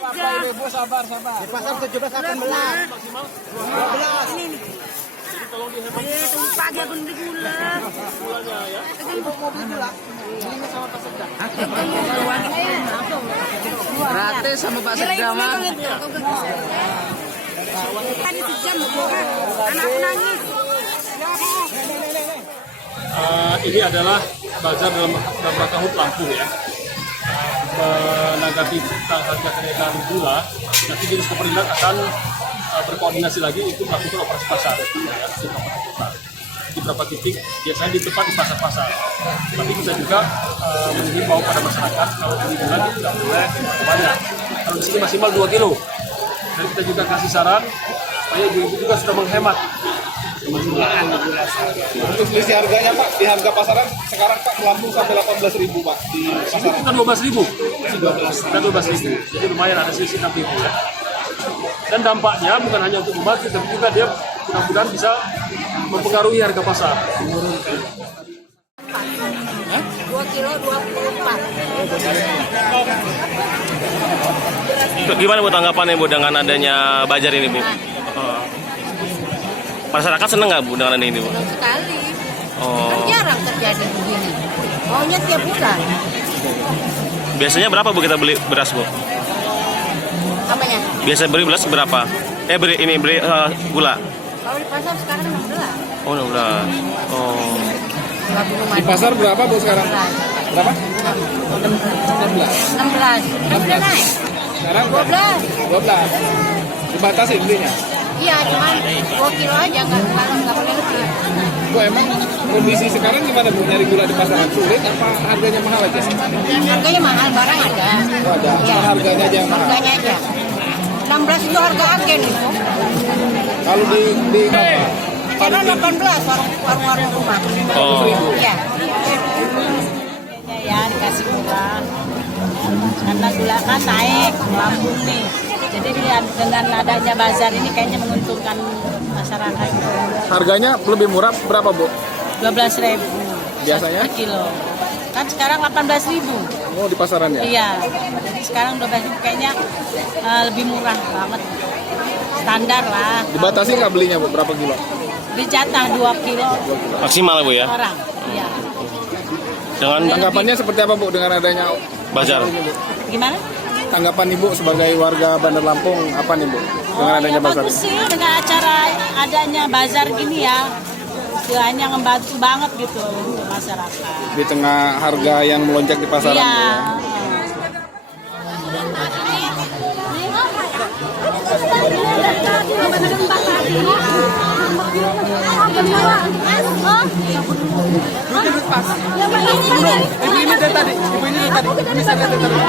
Ibu sabar. Di pasar 17 18. Maksimal 12. Ini. Jadi tolong dihemat. Pagi aku beli gula. Gulanya ya. Ibu mau beli gula. Ini sama Pak Sekda. Gratis sama Pak Sekda mah. Tadi sejam anakku nangis. Ini adalah bazar dalam rangka HUT Lampung ya. Menanggapi tentang harga kenaikan gula, nanti Dinas Kopernikan akan berkoordinasi lagi untuk melakukan operasi pasar ya, di beberapa titik, biasanya di tempat di pasar-pasar. Tapi kita juga menghimbau pada masyarakat kalau beli gula itu tidak boleh banyak. Kalau di sini maksimal 2 kilo. Dan kita juga kasih saran supaya ibu-ibu juga sudah menghemat. Untuk selisih harganya Pak, di harga pasaran sekarang Pak melambung sampai 18.000 Pak di pasaran. Bukan 12.000. Bukan 12.000. Jadi lumayan ada selisih 6.000 ya. Dan dampaknya bukan hanya untuk membantu, tapi juga dia mudah-mudahan bisa mempengaruhi harga pasar. 2 kilo 24. Gimana Bu tanggapannya Bu dengan adanya bazar ini Bu? Masyarakat senang nggak Bu dengan adanya ini Bu? Senang sekali. Oh. Kan jarang terjadi begini. Maunya tiap bulan. Biasanya berapa Bu kita beli beras Bu? Apanya? Biasa beli beras berapa? Beli gula. Kalau di pasar sekarang 16. Oh 16. Oh. Di pasar berapa Bu sekarang? Berapa? 16. 16. Kan udah naik. Sekarang 12. Dibatasi belinya. Iya, cuma 2 kilo aja nggak boleh lebih. Bu emang kondisi sekarang gimana Bu nyari gula di pasaran? Sulit apa harganya mahal aja? Harganya mahal, barang ada. Oh, ada. Ya. Harganya aja yang mahal. Harganya aja. 16 itu harga agen itu. Kalau di Karena 18 warung-warung rumah. Oh. Iya. Ya dikasih murah. Karena gula kan naik, melambung nih. Jadi dengan adanya bazar ini kayaknya menguntungkan masyarakat. harganya lebih murah berapa Bu? 12.000. Biasanya? Per kilo. Kan sekarang 18.000. Oh di pasaran ya? Iya. Jadi sekarang 12.000 kayaknya lebih murah banget. Standar lah. Dibatasi nggak belinya Bu? Berapa kilo? Dijatah 2 kilo Maksimal Bu ya? orang. Iya. Dengan Tanggapannya seperti apa Bu dengan adanya bazar? ini, Bu? Gimana? Tanggapan Ibu sebagai warga Bandar Lampung apa nih Bu dengan adanya bazar bagus ini? sih dengan acara adanya bazar gini ya. Hanya membantu banget gitu untuk masyarakat. Di tengah harga yang melonjak di pasaran. Iya. Bu, ya? Ibu ini dari tadi. Bisa lihat dari tadi.